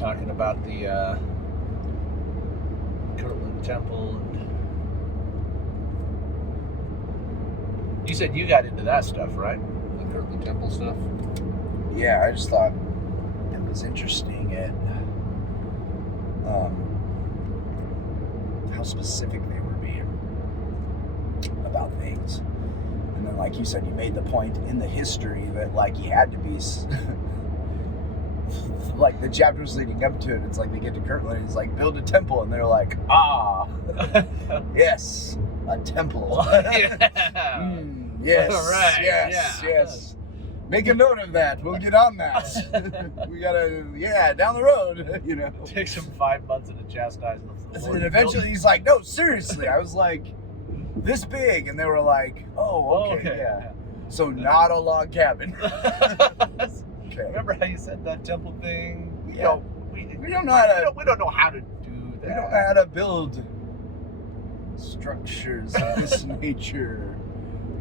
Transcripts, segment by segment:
talking about the Kirtland Temple. And you said you got into that stuff, right? The Kirtland Temple stuff? Yeah, I just thought it was interesting at how specific they were being about things. And then, like you said, you made the point in the history that, like, he had to be... like, the chapters leading up to it, it's like they get to Kirtland and it's like, build a temple. And they're like, yes, a temple. Yeah. Yes, Right, yes. Make a note of that. We'll get on that. We gotta, down the road, you know. Takes him 5 months to chastise them. And eventually he's like, no, seriously. I was like, this big. And they were like, oh, okay, yeah. So not a log cabin. Okay. Remember how you said that temple thing? Yeah. We don't know how to... We don't know how to do that. We don't know how to build structures of this nature.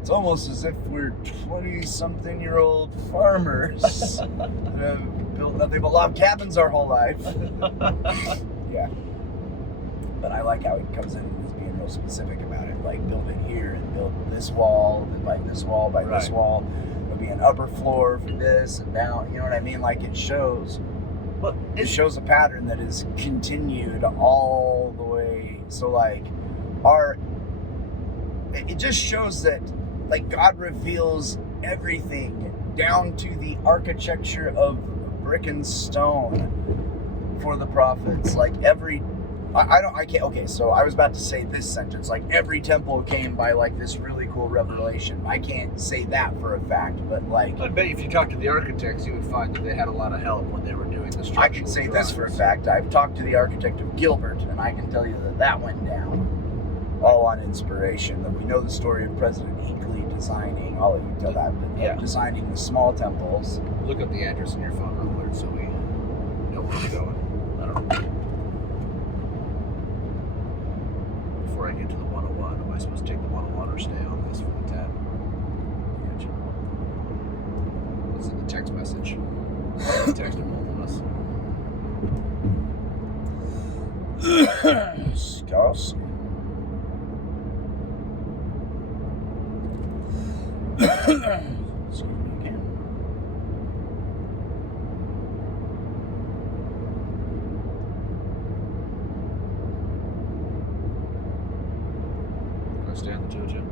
It's almost as if we're 20-something-year-old farmers that have built nothing but log cabins our whole life. Yeah. But I like how he comes in and is being real specific about it. Like, build it here and build this wall, and by this wall, by this wall. There'll be an upper floor for this and down. You know what I mean? Like, it shows... But it shows a pattern that is continued all the way. So, like, it just shows that, like, God reveals everything down to the architecture of brick and stone for the prophets. Like, okay, so I was about to say this sentence, like, every temple came by, like, this really cool revelation. I can't say that for a fact, but, like... I bet if you talk to the architects, you would find that they had a lot of help when they were doing the structural I can say this for a fact. I've talked to the architect of Gilbert, and I can tell you that went down all on inspiration. That we know the story of President Hinckley designing, all of you tell that, but designing the small temples. Look up the address on your phone real quick so we know where we're going. I don't know. Before I get to the 101, am I supposed to take the 101 or stay on this for the tab? This is the text message. Texted both of us. Scouse. Excuse me again. Do I stay on the two-two?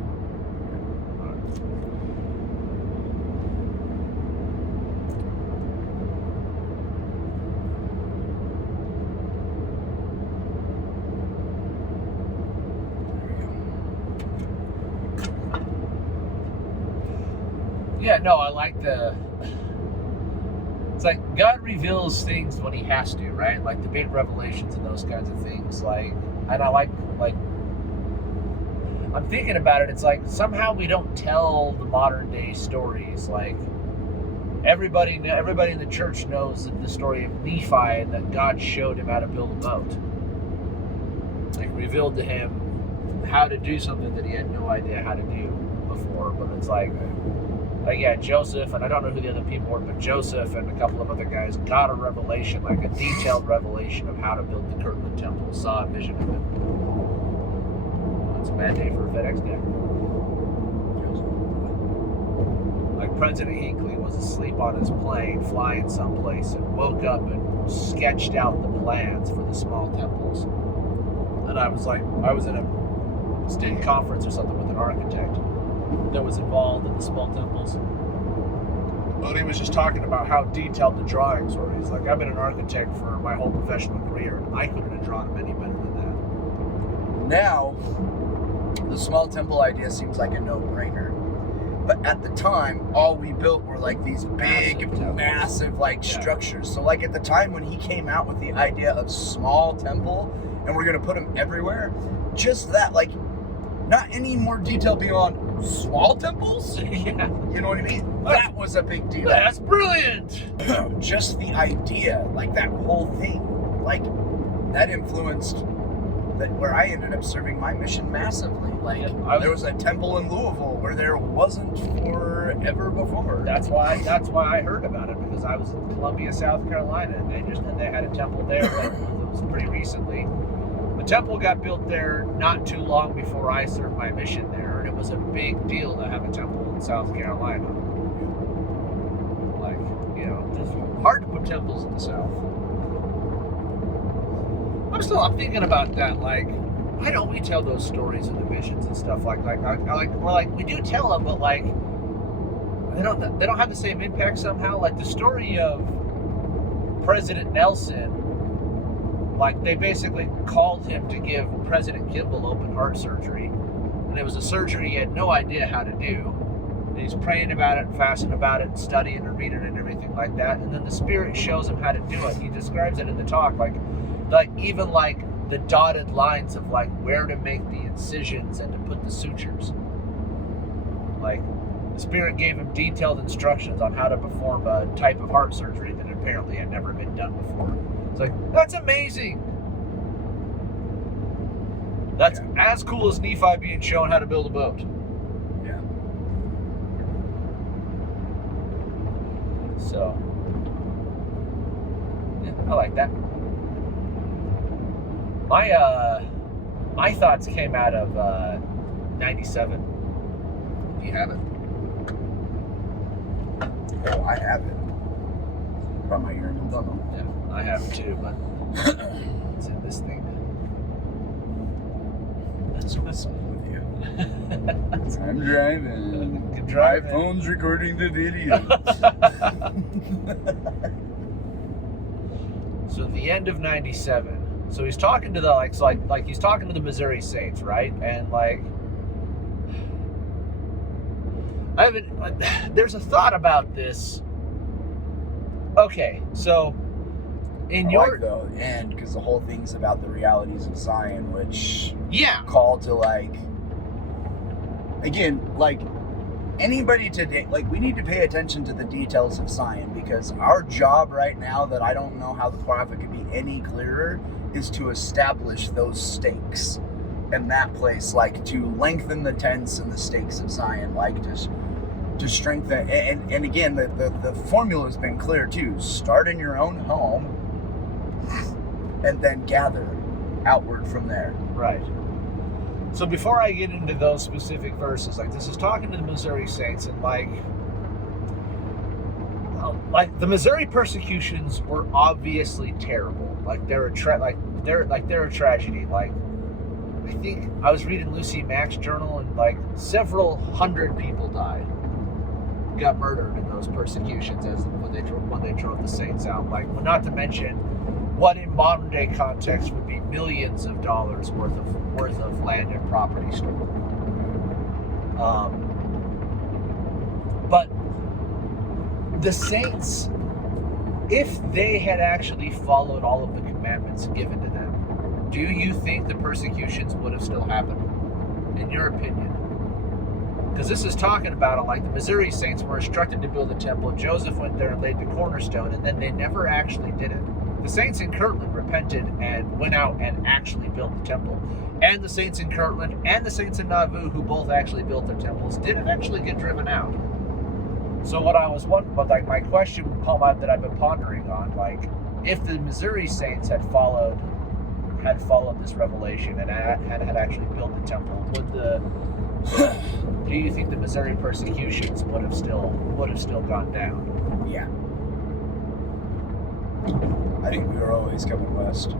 Yeah, no, I like it's like God reveals things when he has to, right? Like the big revelations and those kinds of things. Like, and I like, I'm thinking about it, it's like somehow we don't tell the modern day stories. Like everybody in the church knows the story of Nephi and that God showed him how to build a boat. Like revealed to him how to do something that he had no idea how to do before. But it's like Joseph, and I don't know who the other people were, but Joseph and a couple of other guys got a revelation, like a detailed revelation of how to build the Kirtland Temple, saw a vision of it. It's a bad day for a FedEx guy. Like President Hinckley was asleep on his plane, flying someplace, and woke up and sketched out the plans for the small temples. And I was in a state conference or something with an architect that was involved in the small temples. But he was just talking about how detailed the drawings were. He's like, I've been an architect for my whole professional career. I couldn't have drawn them any better than that. Now, the small temple idea seems like a no-brainer. But at the time, all we built were like these big, massive structures. So like at the time when he came out with the idea of small temple, and we're going to put them everywhere, just that, like, not any more detail beyond small temples? Yeah. You know what I mean? That was a big deal. That's brilliant! Just the idea, like that whole thing, like, that influenced where I ended up serving my mission massively. Like, there was a temple in Louisville where there wasn't forever before. That's why I heard about it, because because I was in Columbia, South Carolina, and they had a temple there that was pretty recently. The temple got built there not too long before I served my mission there, and it was a big deal to have a temple in South Carolina. Like, you know, it's hard to put temples in the South. I'm thinking about that. Like, why don't we tell those stories and the visions and stuff like we do tell them, but like they don't have the same impact somehow. Like the story of President Nelson, like they basically called him to give President Kimball open heart surgery, and it was a surgery he had no idea how to do. And he's praying about it, and fasting about it, and studying and reading and everything like that. And then the Spirit shows him how to do it. He describes it in the talk, like even like the dotted lines of like where to make the incisions and to put the sutures. Like the Spirit gave him detailed instructions on how to perform a type of heart surgery that apparently had never been done before. It's like, that's amazing. That's as cool as Nephi being shown how to build a boat. Yeah. So, yeah, I like that. My thoughts came out of 97. Do you have it? Oh, I have it. From my urinal tunnel. Yeah, I have it too, but it's in this thing. That's what's up with you. I'm driving. Good My driving. phone's recording the video. So the end of 97. So he's talking to the he's talking to the Missouri Saints, right? And like there's a thought about this. Okay, so in your though, and because the whole thing's about the realities of Zion, which call to like again, like anybody today, like we need to pay attention to the details of Zion, because our job right now, that I don't know how the prophet could be any clearer, is to establish those stakes in that place, like to lengthen the tents and the stakes of Zion, like to strengthen. And again, the formula has been clear too. Start in your own home and then gather outward from there. Right. So before I get into those specific verses, like this is talking to the Missouri Saints, and like the Missouri persecutions were obviously terrible. Like they're a tragedy. Like I think I was reading Lucy Mack's journal, and like several hundred people died, got murdered in those persecutions as when they drove the Saints out. Like, well, not to mention what in modern day context would be millions of dollars worth of land and property stolen. But the Saints, if they had actually followed all of the commandments given to them, do you think the persecutions would have still happened, in your opinion? Because this is talking about it like the Missouri Saints were instructed to build a temple. Joseph went there and laid the cornerstone, and then they never actually did it. The Saints in Kirtland repented and went out and actually built the temple. And the Saints in Kirtland and the Saints in Nauvoo, who both actually built their temples, did eventually get driven out. So what I was wondering, but like my question that I've been pondering on, like if the Missouri Saints had followed this revelation and had actually built the temple, do you think the Missouri persecutions would have still gone down? Yeah. I think we were always coming west.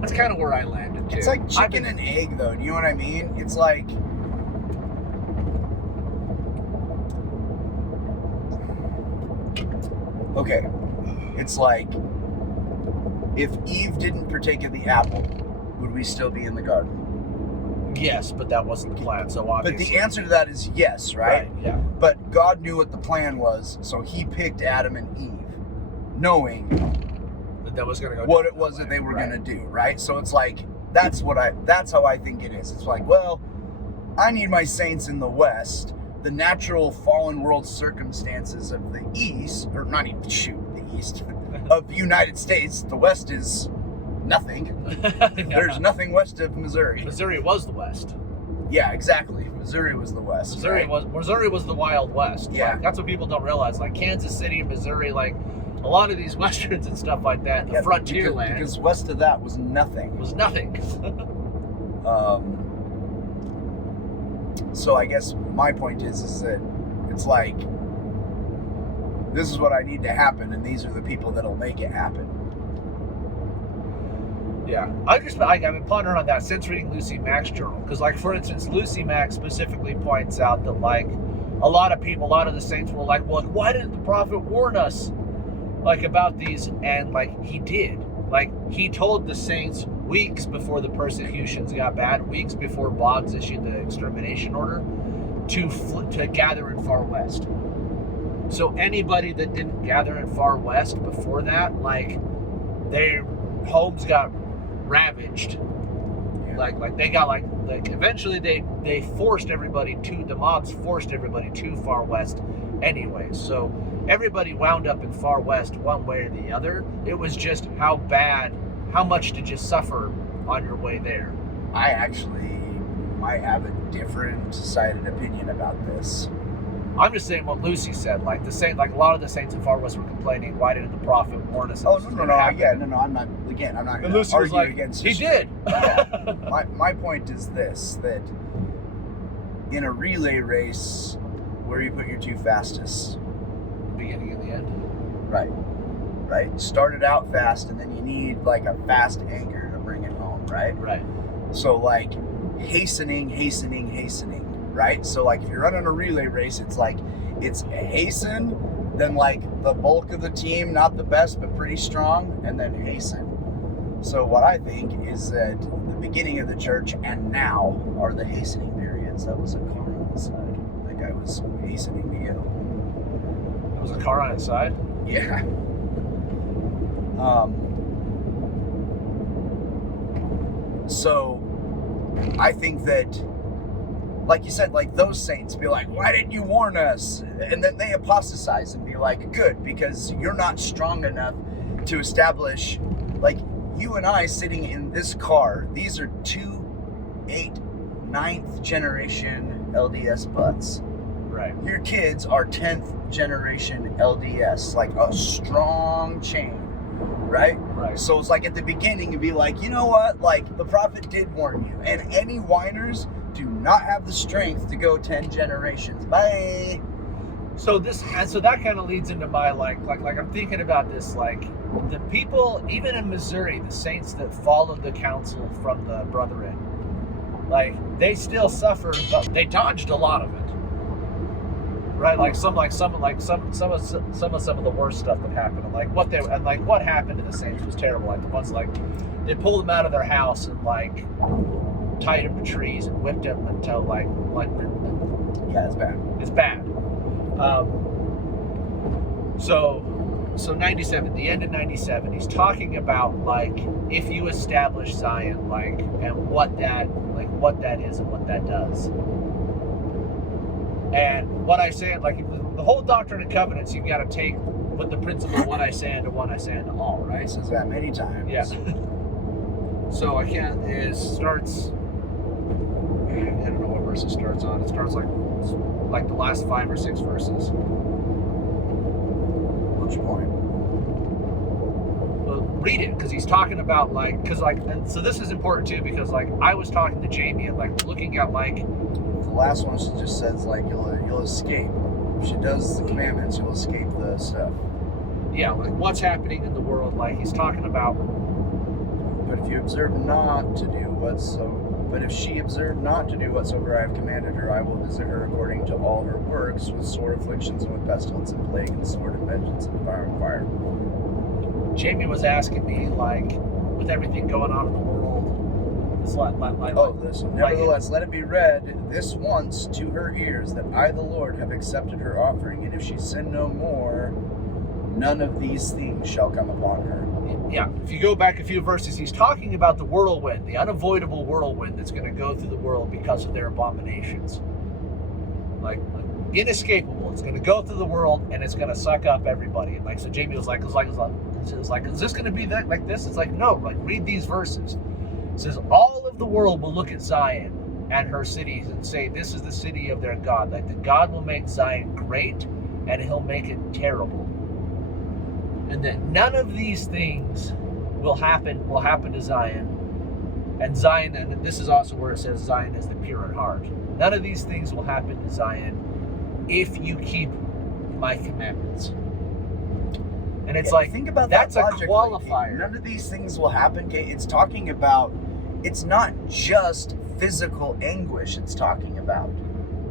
That's kind of where I landed too. It's like chicken and egg, though. Do you know what I mean? It's like okay. It's like if Eve didn't partake of the apple, would we still be in the garden? Yes, but that wasn't the plan, so obviously. But the answer to that is yes, right? Yeah. But God knew what the plan was, so he picked Adam and Eve, knowing that was going to go what it was that they were going to do, right? So it's like, that's how I think it is. It's like, well, I need my saints in the West. The natural fallen world circumstances of the East, or not even, the East, of the United States, the West is nothing. Yeah. There's nothing west of Missouri. Missouri was the West. Yeah, exactly. Missouri was the West. Missouri was the Wild West. Yeah. Like, that's what people don't realize. Like Kansas City, Missouri, like a lot of these westerns and stuff like that, the frontier land because west of that was nothing. was nothing. So I guess my point is that it's like, this is what I need to happen, and these are the people that'll make it happen. Yeah, I've been pondering on that since reading Lucy Mack's journal. Because, like, for instance, Lucy Mack specifically points out that, like, a lot of the saints were like, well, why didn't the prophet warn us, like, about these? And, like, he did. Like, he told the saints weeks before the persecutions got bad, weeks before Boggs issued the extermination order, to gather in Far West. So anybody that didn't gather in Far West before that, like, their homes got ravaged. Yeah. Like they got like eventually they forced everybody to, the mobs forced everybody to Far West anyway. So everybody wound up in Far West one way or the other. It was just how much did you suffer on your way there? I actually might have a different sided opinion about this. I'm just saying what Lucy said. Like the saint, like a lot of the saints in Far West were complaining, why didn't the prophet warn us? Oh no, yeah, no, I'm not. Again, I'm not going to argue against. He did. Yeah. My point is this: that in a relay race, where you put your two fastest, Beginning and the end. right. Started out fast, and then you need like a fast anchor to bring it home, right? Right. So like hastening. Right? So like if you're running a relay race, it's like it's hasten, then like the bulk of the team, not the best but pretty strong, and then hasten. So what I think is that the beginning of the church and now are the hastening periods. That was a car on the side. I think I was hastening to you. There was a car on its side. Yeah. So I think that, like you said, like those saints be like, why didn't you warn us? And then they apostatize and be like, good, because you're not strong enough to establish, like you and I sitting in this car, these are 9th generation LDS butts. Right. Your kids are 10th generation LDS, like a strong chain, right? Right. So it's like at the beginning, it'd be like, you know what? Like the prophet did warn you, and any whiners do not have the strength to go 10 generations. Bye. So that kind of leads into my like I'm thinking about this, like the people even in Missouri, the saints that followed the counsel from the brethren, like they still suffered, but they dodged a lot of it. Right, like some of the worst stuff that happened, and what happened to the saints was terrible. Like the ones like they pulled them out of their house and like tied them to trees and whipped them until like Yeah, it's bad. it's bad. So 97, the end of 97, he's talking about like if you establish Zion, like and what that is and what that does. And what I say, like the whole Doctrine and Covenants, you've got to take with the principle of what I say unto one, I say unto all, right? It says that many times. Yeah. So it starts, I don't know what verse it starts on. It starts like the last 5 or 6 verses. What's your point? Well, read it, because he's talking about and so this is important too, because like I was talking to Jamie and like looking at like, The last one, she just says like you'll escape. If she does the commandments, you'll escape the stuff. yeah, like what's happening in the world. Like he's talking about, But if you observe not to do but if she observe not to do whatsoever I have commanded her, I will visit her according to all her works, with sore afflictions and with pestilence and plague and sword and vengeance and fire and fire. Jamie was asking me, like, with everything going on in the world, it's like Listen. Nevertheless, let it be read this once to her ears, that I, the Lord, have accepted her offering, and if she sin no more, none of these things shall come upon her. Yeah, if you go back a few verses, he's talking about the whirlwind, the unavoidable whirlwind that's going to go through the world because of their abominations. Like inescapable. It's going to go through the world and it's going to suck up everybody. And like, so Jamie was like, is this going to be like this? It's like, no, like read these verses. It says, all of the world will look at Zion and her cities and say, this is the city of their God. Like, the God will make Zion great, and he'll make it terrible. And that none of these things will happen to Zion. And Zion, and this is also where it says Zion is the pure in heart. None of these things will happen to Zion if you keep my commandments. And it's like, think about that's that a logically. qualifier. None of these things will happen. Okay, it's talking about, it's not just physical anguish it's talking about.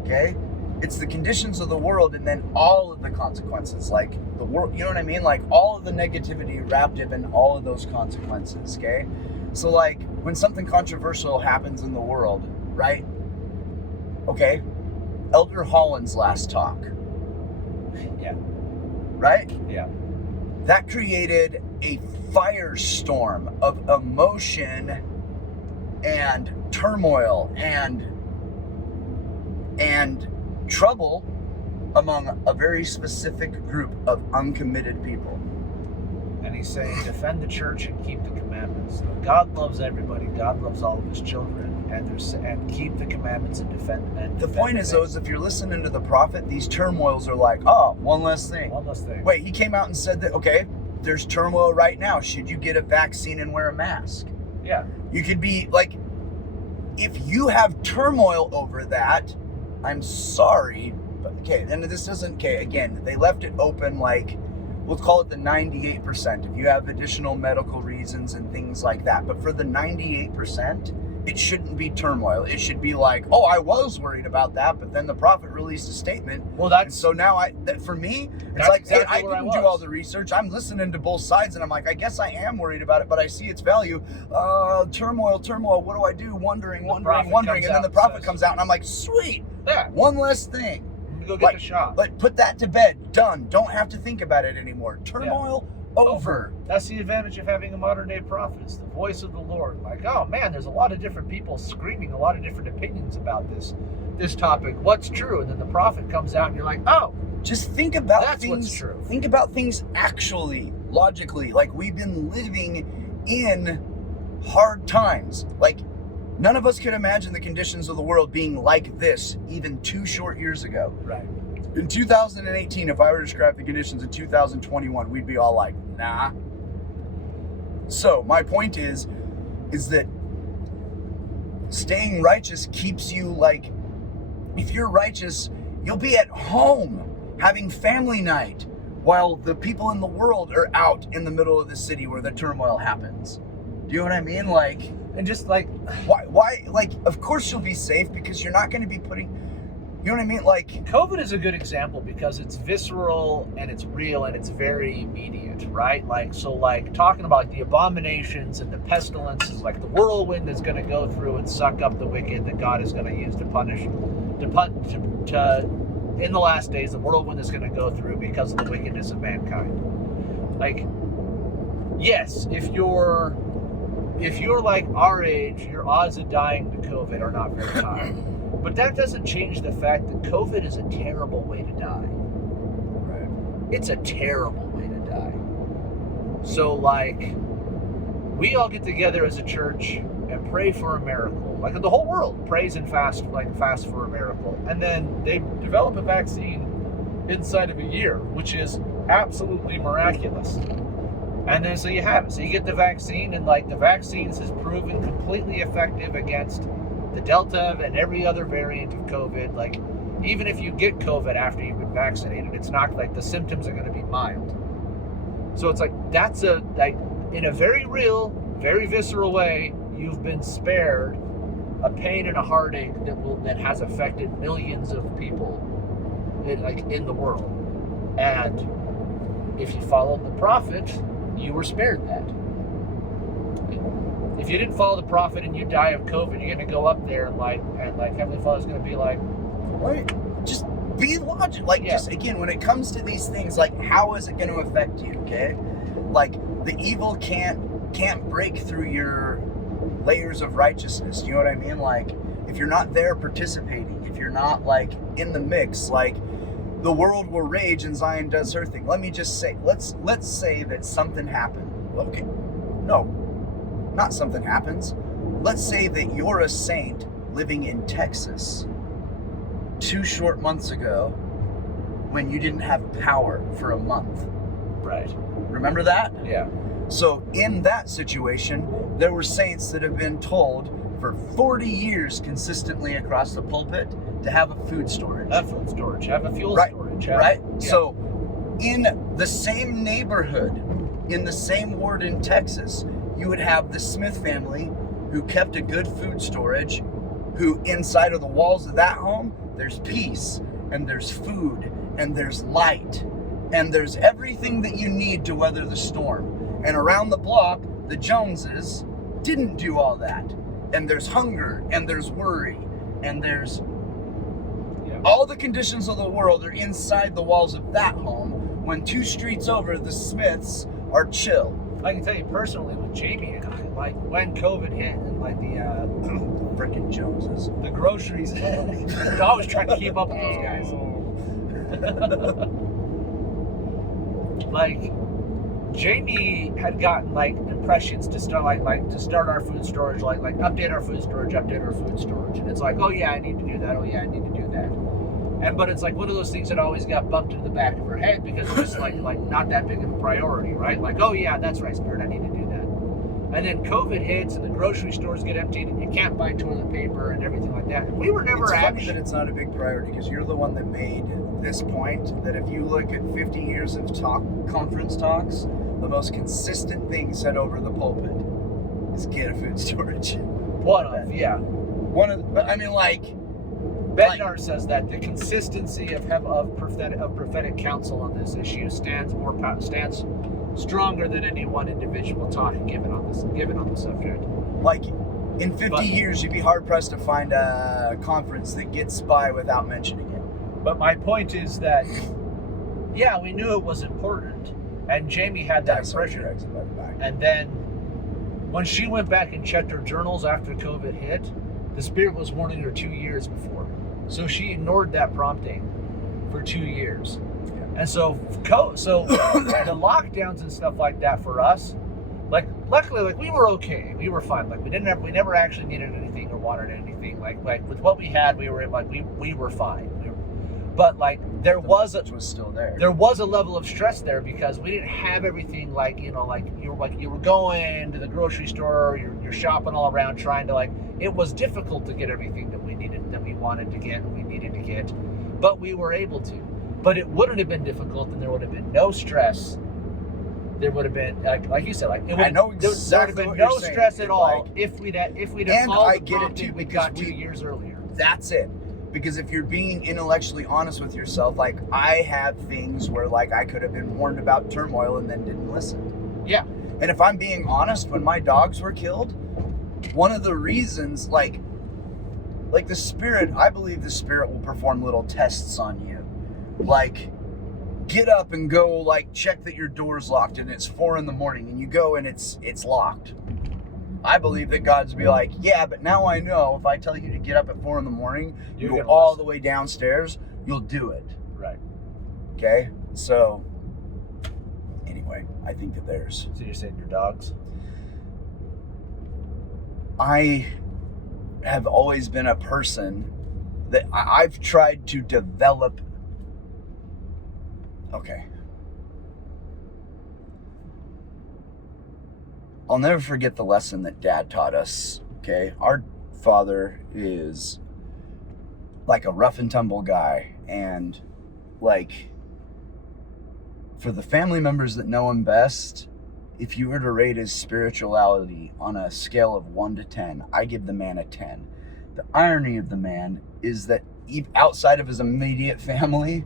Okay, it's the conditions of the world, and then all of the consequences, like the world, you know what I mean? Like all of the negativity wrapped up in all of those consequences. Okay, so like when something controversial happens in the world, right? Okay, Elder Holland's last talk. Yeah. Right? Yeah. That created a firestorm of emotion and turmoil and trouble among a very specific group of uncommitted people. And he's saying, defend the church and keep the commandments. God loves everybody. God loves all of his children. And keep the commandments and defend them. The point is, though, is if you're listening to the prophet, these turmoils are like, oh, one less thing. One less thing. Wait, he came out and said that, okay, there's turmoil right now. Should you get a vaccine and wear a mask? Yeah. You could be like, if you have turmoil over that, I'm sorry, but okay, and this isn't, okay, again, they left it open like, we'll call it the 98%, if you have additional medical reasons and things like that. But for the 98%, it shouldn't be turmoil. It should be like, oh, I was worried about that, but then the prophet released a statement. Well, that's... And so now, for me, it's that's like, exactly hey, I didn't do all the research. I'm listening to both sides, and I'm like, I guess I am worried about it, but I see its value. Turmoil, what do I do? Wondering. And then the prophet comes out, and I'm like, sweet. Yeah. One less thing. Go get the shot. But put that to bed. Done. Don't have to think about it anymore. Turmoil over. That's the advantage of having a modern day prophet. It's the voice of the Lord. Like, oh man, there's a lot of different people screaming a lot of different opinions about this topic. What's true? And then the prophet comes out and you're like, oh, just think about that's things. What's true. Think about things actually, logically. Like, we've been living in hard times. Like, none of us could imagine the conditions of the world being like this even 2 short years ago. Right. In 2018, if I were to describe the conditions in 2021, we'd be all like, nah. So my point is that staying righteous keeps you, like, if you're righteous, you'll be at home having family night while the people in the world are out in the middle of the city where the turmoil happens. Do you know what I mean? Like, and just like, why, like, of course you'll be safe because you're not going to be putting, you know what I mean? Like, COVID is a good example because it's visceral and it's real and it's very immediate, right? Like, so like talking about the abominations and the pestilences, like the whirlwind is going to go through and suck up the wicked that God is going to use to punish, in the last days, the whirlwind is going to go through because of the wickedness of mankind. Like, yes, if you're like our age, your odds of dying to COVID are not very high. But that doesn't change the fact that COVID is a terrible way to die. right. It's a terrible way to die. So, like, we all get together as a church and pray for a miracle. Like, the whole world prays and fast for a miracle. And then they develop a vaccine inside of a year, which is absolutely miraculous. And then so you have it. So you get the vaccine, and like the vaccines has proven completely effective against the Delta and every other variant of COVID. Like, even if you get COVID after you've been vaccinated, it's not like the symptoms are going to be mild. So it's like, that's in a very real, very visceral way, you've been spared a pain and a heartache that has affected millions of people in the world. And if you followed the prophet, you were spared that. If you didn't follow the prophet and you die of COVID, you're going to go up there and Heavenly Father's going to be like, Wait, just be logical. Like, just again, when it comes to these things, like, how is it going to affect you? Okay, like the evil can't break through your layers of righteousness. You know what I mean? Like, if you're not there participating, if you're not like in the mix, like, the world will rage and Zion does her thing. Let me just say, let's say that something happened. Okay, no, not something happens. Let's say that you're a saint living in Texas 2 short months ago when you didn't have power for a month. Right. Remember that? Yeah. So in that situation, there were saints that have been told for 40 years consistently across the pulpit to have a food storage. Have food storage. Have a fuel Right, storage. right? Yeah. So in the same neighborhood, in the same ward in Texas, you would have the Smith family who kept a good food storage, who inside of the walls of that home, there's peace, and there's food, and there's light, and there's everything that you need to weather the storm. And around the block, the Joneses didn't do all that. And there's hunger, and there's worry, and there's all the conditions of the world are inside the walls of that home, when 2 streets over, the Smiths are chill. I can tell you personally with Jamie and I, like when COVID hit and like the Frickin' Joneses. the groceries, I always trying to keep up with those guys. Like Jamie had gotten like impressions to start like to start our food storage, like update our food storage, and it's like, oh yeah, I need to do that. Oh yeah, I need to do that. And but it's like one of those things that always got bumped into the back of her head because it's just like not that big of a priority, right? Like, oh yeah, that's right, Spirit, I need to do that. And then COVID hits and the grocery stores get emptied and you can't buy toilet paper and everything like that. And we were never It's funny actually. that it's not a big priority because you're the one that made this point that if you look at 50 years of conference talks, the most consistent thing said over the pulpit is get a food storage. One of, yeah. But I mean, like, Bednar says that the consistency of prophetic counsel on this issue stands stronger than any one individual talk given on the subject. like in 50 years, you'd be hard pressed to find a conference that gets by without mentioning it. But my point is that, yeah, we knew it was important, and Jamie had that impression. And then when she went back and checked her journals after COVID hit, the Spirit was warning her 2 years before. So she ignored that prompting for 2 years. And so the lockdowns and stuff like that for us, like luckily, like we were okay, we were fine. Like we never actually needed anything or wanted anything. Like with what we had, we were fine. But like there was still there. There was a level of stress there because we didn't have everything like you were going to the grocery store, you're shopping all around trying to it was difficult to get everything that we needed, that we wanted to get, and we needed to get, but we were able to. But it wouldn't have been difficult, and there would have been no stress. There would have been like you said, there would have been no stress at all if we'd have followed the prompting we got 2 years earlier. That's it. Because if you're being intellectually honest with yourself, like I had things where I could have been warned about turmoil and then didn't listen. Yeah. And if I'm being honest, when my dogs were killed, one of the reasons, like the Spirit, I believe the Spirit will perform little tests on you. Like, get up and go, check that your door's locked and it's 4 a.m. and you go and it's locked. I believe that God's be like, yeah, but now I know if I tell you to get up at 4 a.m, you go all the way downstairs, you'll do it. Right. Okay? So, anyway, I think that there's... So you're saying your dogs? I have always been a person that I've tried to develop... Okay. I'll never forget the lesson that Dad taught us, okay? Our father is like a rough and tumble guy, and for the family members that know him best, if you were to rate his spirituality on a scale of 1 to 10, I give the man a 10. The irony of the man is that outside of his immediate family,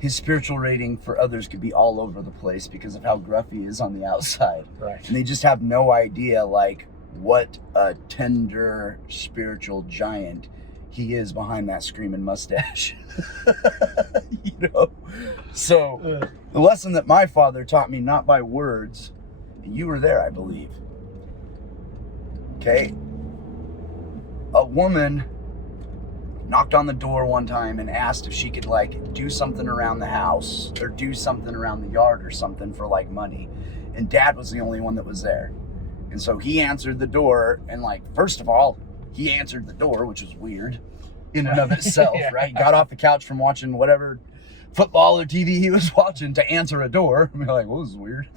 his spiritual rating for others could be all over the place because of how gruff he is on the outside. Right. And they just have no idea, what a tender spiritual giant he is behind that screaming mustache. So, the lesson that my father taught me, not by words, and you were there, I believe. Okay? A woman knocked on the door one time and asked if she could do something around the house or do something around the yard or something for money. And Dad was the only one that was there. And so he answered the door, and like, first of all, he answered the door, which was weird in and of itself, Yeah. right? Got off the couch from watching whatever football or TV he was watching to answer a door. I'm like, well, this is weird.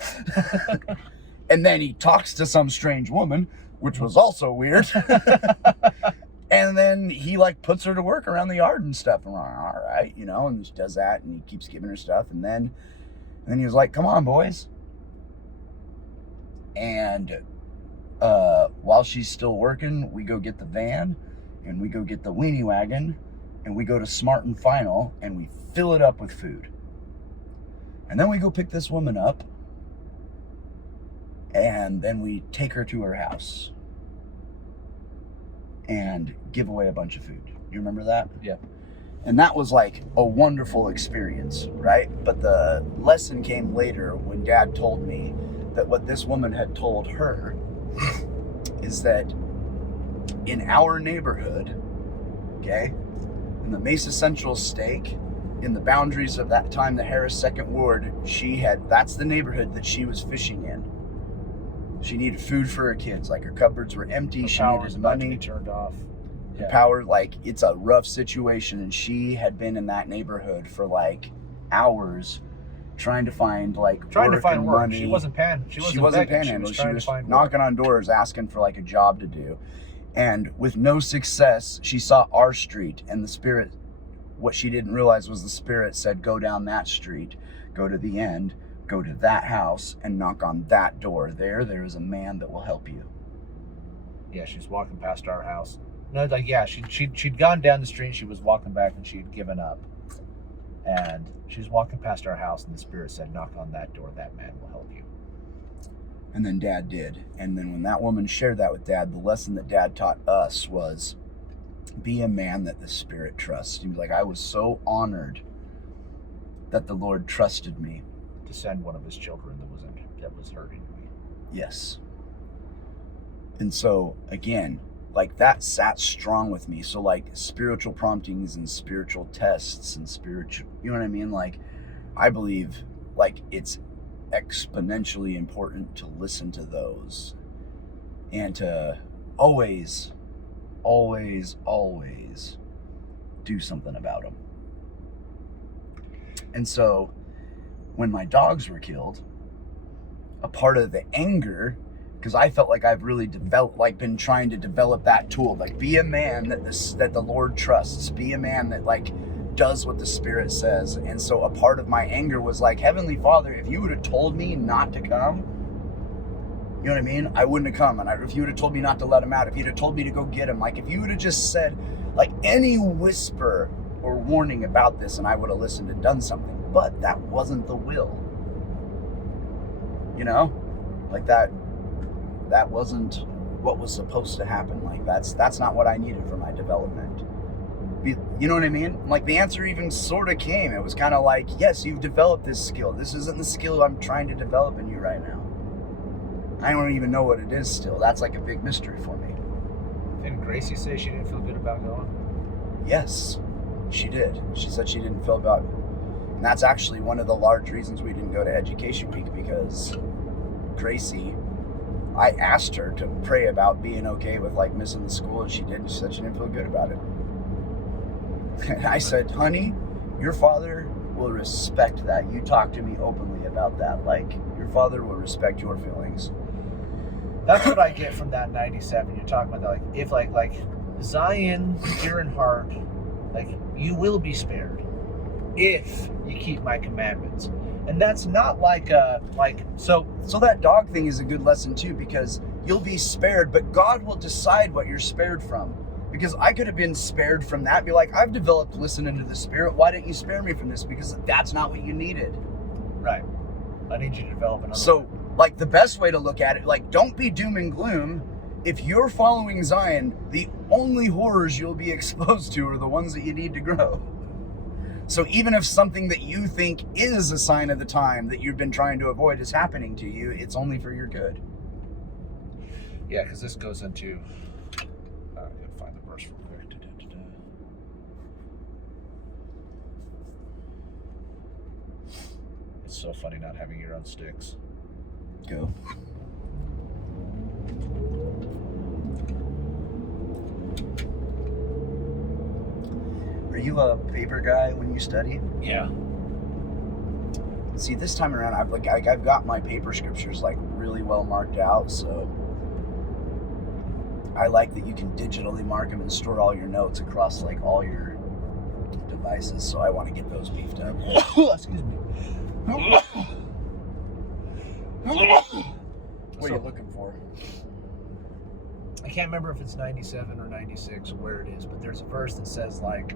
And then he talks to some strange woman, which was also weird. And then he like puts her to work around the yard and stuff. And we're like, all right, you know, and she does that, and he keeps giving her stuff. And then he was like, come on, boys. And while she's still working, we go get the van, and we go get the weenie wagon, and we go to Smart and Final, and we fill it up with food. And then we go pick this woman up, and then we take her to her house and give away a bunch of food. You remember that? Yeah. And that was like a wonderful experience, right? But the lesson came later when Dad told me that what this woman had told her is that in our neighborhood, okay, in the Mesa Central Stake, in the boundaries of that time, the Harris Second Ward, that's the neighborhood that she was fishing in. She needed food for her kids. Like, her cupboards were empty. The She power's needed about to money. be turned off. The power, like, it's a rough situation. And she had been in that neighborhood for like hours trying to find like work and work. money. She wasn't begging. She She wasn't was panhandling. She trying was to find knocking work. on doors asking for like a job to do. And with no success, she saw our street, and the Spirit, what she didn't realize was the Spirit said, go down that street, go to the end, go to that house, and knock on that door. There is a man that will help you. Yeah, she was walking past our house. No, like, yeah, she'd gone down the street. She was walking back, and she'd given up. And she was walking past our house, and the Spirit said, knock on that door. That man will help you. And then Dad did. And then when that woman shared that with Dad, the lesson that Dad taught us was, be a man that the Spirit trusts. He was like, I was so honored that the Lord trusted me. To send one of his children that was hurting me. Yes. And so, again, like, that sat strong with me. So, like, spiritual promptings and spiritual tests and spiritual, you know what I mean? Like, I believe, like, it's exponentially important to listen to those and to always do something about them. And so when my dogs were killed, a part of the anger, because I felt like I've really been trying to develop that tool, like, be a man that the Lord trusts, be a man that like does what the Spirit says. And so a part of my anger was like, Heavenly Father, if you would have told me not to come, you know what I mean? I wouldn't have come. And if you would have told me not to let him out, if you'd have told me to go get him, like, if you would have just said like any whisper or warning about this, and I would have listened and done something. But that wasn't the will. You know? Like, that wasn't what was supposed to happen. Like, that's not what I needed for my development. You know what I mean? Like, the answer even sort of came. It was kind of like, yes, you've developed this skill. This isn't the skill I'm trying to develop in you right now. I don't even know what it is still. That's like a big mystery for me. Didn't Gracie say she didn't feel good about going? Yes, she did. She said she didn't feel about it. And that's actually one of the large reasons we didn't go to Education Week, because Gracie, I asked her to pray about being okay with like missing the school, and she didn't. She said she didn't feel good about it. And I said, honey, your father will respect that. You talk to me openly about that. Like, your father will respect your feelings. That's what I get from that 97. You're talking about that, like, if like Zion, pure in heart, like, you will be spared if you keep my commandments. And that's not like so that dog thing is a good lesson too, because you'll be spared, but God will decide what you're spared from. Because I could have been spared from that, be like, I've developed listening to the Spirit. Why didn't you spare me from this? Because that's not what you needed. Right. I need you to develop another. So, like, the best way to look at it, like, don't be doom and gloom. If you're following Zion, the only horrors you'll be exposed to are the ones that you need to grow. So even if something that you think is a sign of the time that you've been trying to avoid is happening to you, it's only for your good. Yeah, because this goes into... I gotta find the verse real quick. It's so funny not having your own sticks. Go. you a paper guy when you study? Yeah. See, this time around, I've got my paper scriptures like really well marked out, so I like that you can digitally mark them and store all your notes across like all your devices. So I want to get those beefed up. Excuse me. What are you looking for? I can't remember if it's 97 or 96 or where it is, but there's a verse that says like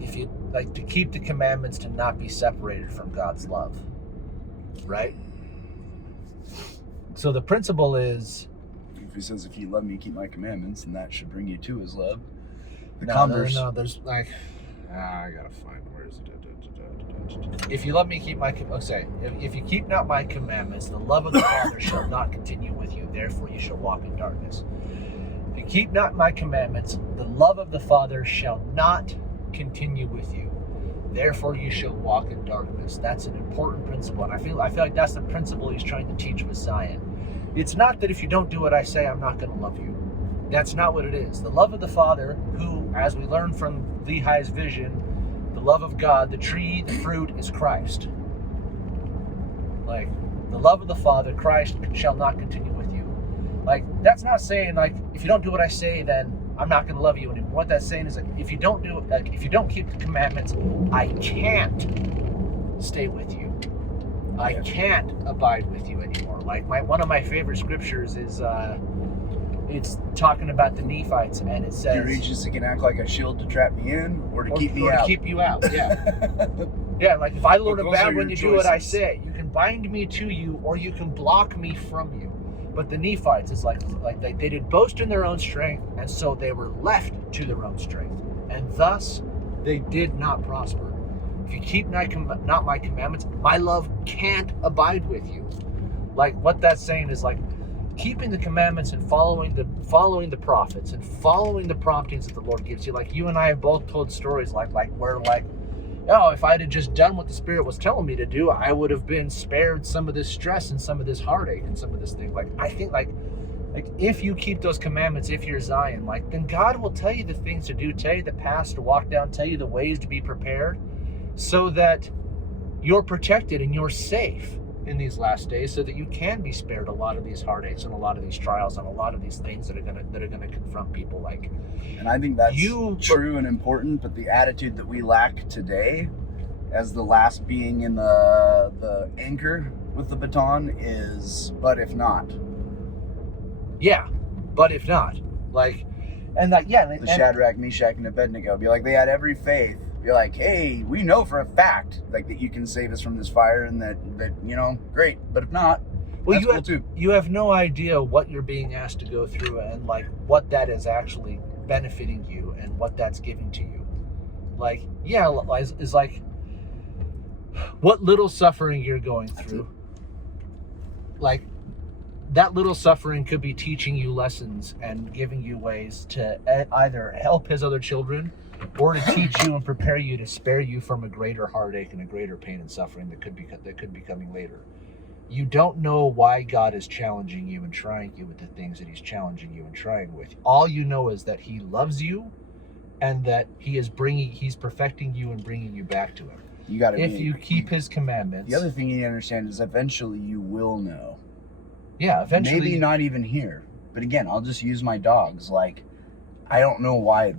if you like to keep the commandments to not be separated from God's love, right? So the principle is, if he says, if you love me, keep my commandments, and that should bring you to his love. No, there's like, I gotta find, where is it? If you love me, keep my, if you keep not my commandments, the love of the Father shall not continue with you, therefore you shall walk in darkness. If you keep not my commandments, the love of the Father shall not continue with you, therefore you shall walk in darkness. That's an important principle, and I feel like that's the principle he's trying to teach with Zion. It's not that if you don't do what I say, I'm not going to love you. That's not what it is. The love of the Father, who, as we learn from Lehi's vision, the love of God, the tree, the fruit is Christ. Like, the love of the Father, Christ, shall not continue with you. Like, that's not saying, like, if you don't do what I say, then I'm not going to love you anymore. What that's saying is, like, if you don't keep the commandments, I can't stay with you. I can't abide with you anymore. Like, one of my favorite scriptures is, it's talking about the Nephites, and it says, your aegis can act like a shield to trap me in, or to keep me or out. to keep you out, yeah. Yeah, like, if I learn Those about are when your you do what I choices. say, you can bind me to you, or you can block me from you. But the Nephites is like they did boast in their own strength, and so they were left to their own strength, and thus they did not prosper. If you keep not my commandments, my love can't abide with you. Like, what that's saying is, like, keeping the commandments and following the prophets and following the promptings that the Lord gives you. Like, you and I have both told stories like where, like, oh, if I'd have just done what the Spirit was telling me to do, I would have been spared some of this stress and some of this heartache and some of this thing. Like, I think like if you keep those commandments, if you're Zion, like, then God will tell you the things to do, tell you the paths to walk down, tell you the ways to be prepared, so that you're protected and you're safe in these last days, so that you can be spared a lot of these heartaches and a lot of these trials and a lot of these things that are gonna confront people. Like, and I think that's true and important, but the attitude that we lack today, as the last being in the anchor with the baton, is, but if not. Yeah, but if not. Like, and like, yeah. The Shadrach, Meshach, and Abednego, be like, they had every faith. You're like, hey, we know for a fact, like, that you can save us from this fire, and that you know, great. But if not, well, that's cool too. You have no idea what you're being asked to go through, and like what that is actually benefiting you, and what that's giving to you. Like, yeah, is like what little suffering you're going through. Like, that little suffering could be teaching you lessons and giving you ways to either help his other children, or to teach you and prepare you to spare you from a greater heartache and a greater pain and suffering that could be coming later. You don't know why God is challenging you and trying you with the things that he's challenging you and trying with. All you know is that he loves you, and that he's perfecting you and bringing you back to him. If you keep his commandments. The other thing you need to understand is eventually you will know. Yeah, eventually. Maybe not even here. But again, I'll just use my dogs. Like, I don't know why,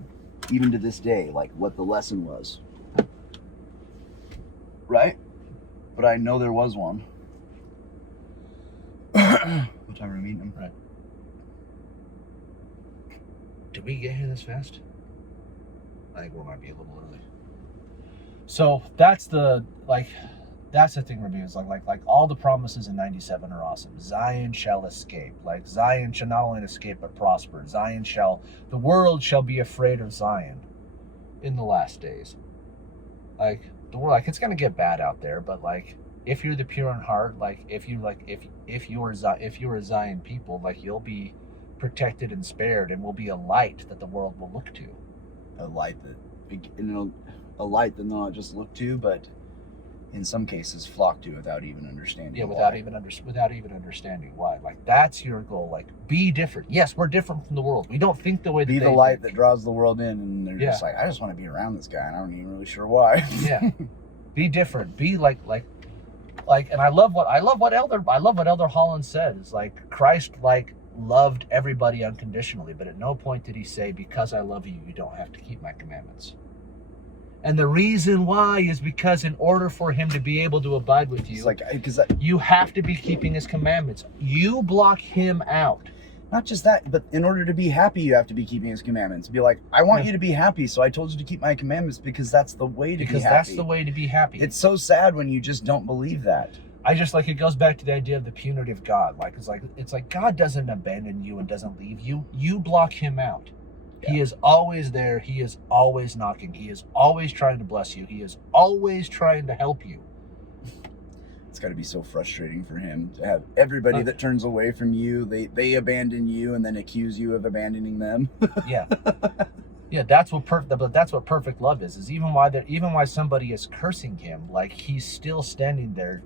even to this day, like, what the lesson was. Right? But I know there was one. What time are we meeting them? Right. Did we get here this fast? I think we might be a little early. So that's the thing, Rabbi, is like all the promises in 97 are awesome. Zion shall escape. Like, Zion shall not only escape but prosper. The world shall be afraid of Zion in the last days. Like, the world, like, it's gonna get bad out there, but like, if you're the pure in heart, like, if you're a Zion people, like, you'll be protected and spared, and will be a light that the world will look to. A light that they'll not just look to, but in some cases, flock to without even understanding. Yeah, why. without even understanding why. Like, that's your goal. Like, be different. Yes, we're different from the world. We don't think the way that Be they the light think. that draws the world in, and they're Yeah. just like, I just want to be around this guy, and I'm not even really sure why. Yeah. Be different. Be like, and I love what Elder Holland said. Is like, Christ loved everybody unconditionally, but at no point did he say, because I love you, you don't have to keep my commandments. And the reason why is because in order for him to be able to abide with you, It's like, because you have to be keeping his commandments. You block him out. not just that, but in order to be happy, you have to be keeping his commandments. Be like, I want Yeah. you to be happy, so I told you to keep my commandments because that's the way to be Because happy. that's the way to be happy. It's so sad when you just don't believe that. I just it goes back to the idea of the punitive God. It's like God doesn't abandon you and doesn't leave you. You block him out. Yeah. He is always there. He is always knocking. He is always trying to bless you. He is always trying to help you. It's got to be so frustrating for him to have everybody that turns away from you, they abandon you and then accuse you of abandoning them. Yeah. Yeah, that's what perfect love is even why somebody is cursing him, like, he's still standing there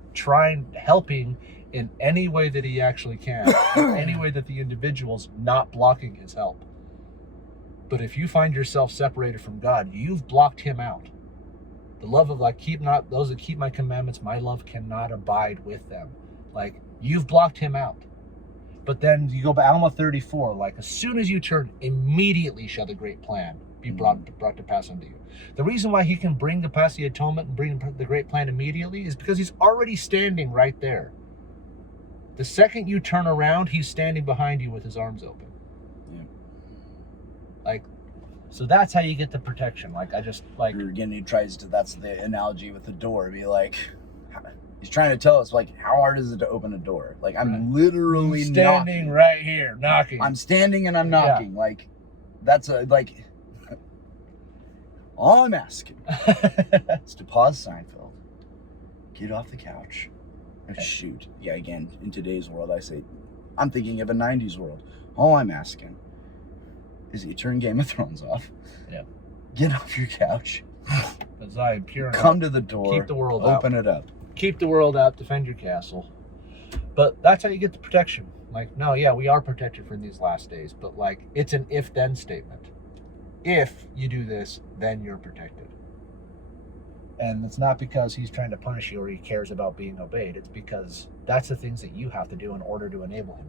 helping in any way that he actually can, in any way that the individual's not blocking his help. But if you find yourself separated from God, you've blocked him out. The love of those that keep my commandments, my love cannot abide with them. Like, you've blocked him out. But then you go back, Alma 34, like, as soon as you turn, immediately shall the great plan be brought to pass unto you. The reason why he can bring to pass the atonement and bring the great plan immediately is because he's already standing right there. The second you turn around, he's standing behind you with his arms open. Yeah. Like, so that's how you get the protection. Again, that's the analogy with the door. Be like, he's trying to tell us, like, how hard is it to open a door? Like, I'm literally standing knocking. right here, knocking. I'm standing and I'm knocking. Yeah. Like, that's all I'm asking is to pause Seinfeld, get off the couch, and shoot. Yeah, again, in today's world, I'm thinking of a 90s world. All I'm asking is that you turn Game of Thrones off. Yeah. Get off your couch. Come to the door. Keep the world open it up. Keep the world out. Defend your castle. But that's how you get the protection. Like, no, yeah, we are protected from these last days, but like, it's an if-then statement. If you do this, then you're protected. And it's not because he's trying to punish you or he cares about being obeyed. It's because that's the things that you have to do in order to enable him to